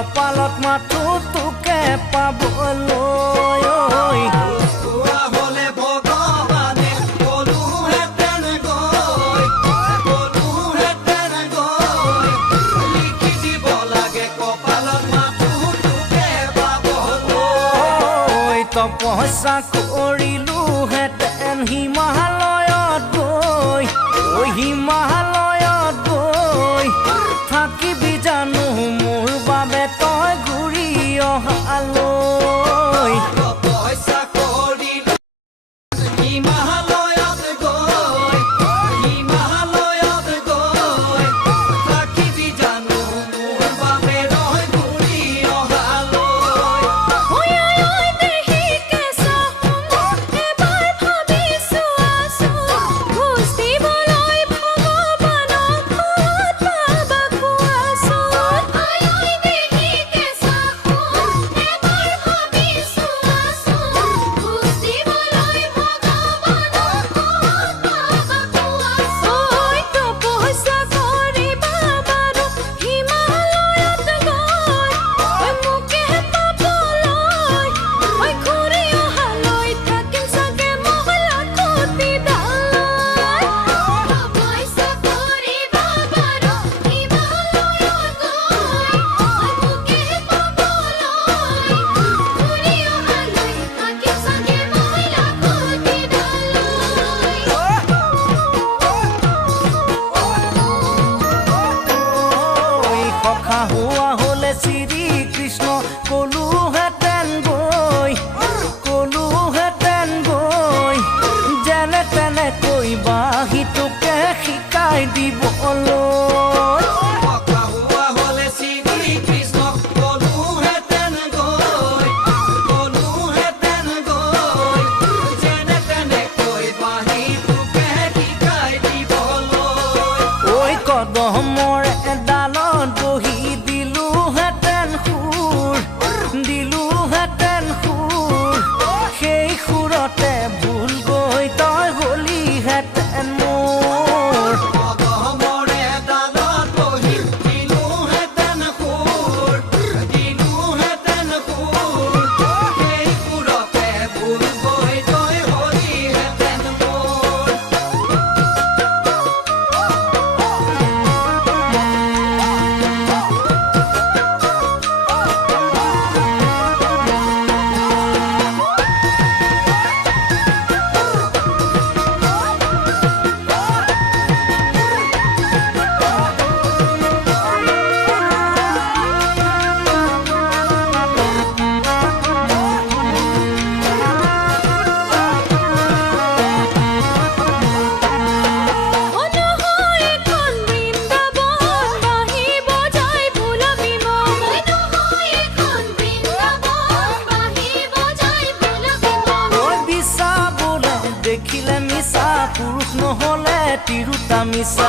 কপালত মাথো তোকে পাবলৈ তপস্যা কৰিলোহেঁতেন হিমালয়ত গৈ হিমালয়ত গৈ থাকিবি জানো মোৰ বাবে তই ঘূৰি অহালৈ তপস্যা কৰিলো হিমালয়ত গৈ হিমালয়ত গৈ থাকিবি জানো মোৰ বাবে তই ঘূৰি অহালৈ হোৱা হলে শ্ৰী কৃষ্ণ কলোহেঁতেন গৈ যেনে তেনে কৈবা সিটোকে শিকাই দিবলৈ কদমৰ এডালত বহি দিলোহেঁতেন সুৰ সেই সুৰতে ভুল গৈ তই হলিহেঁতেন মোৰ কদমৰ এডালত বহি দিলোহেঁতেন সুৰ সেই সুৰতে ভুল গৈ তই হলিহেঁতেন মোৰ দেখিলে মিছা পুৰুষ নহলে তিৰোতা মিছা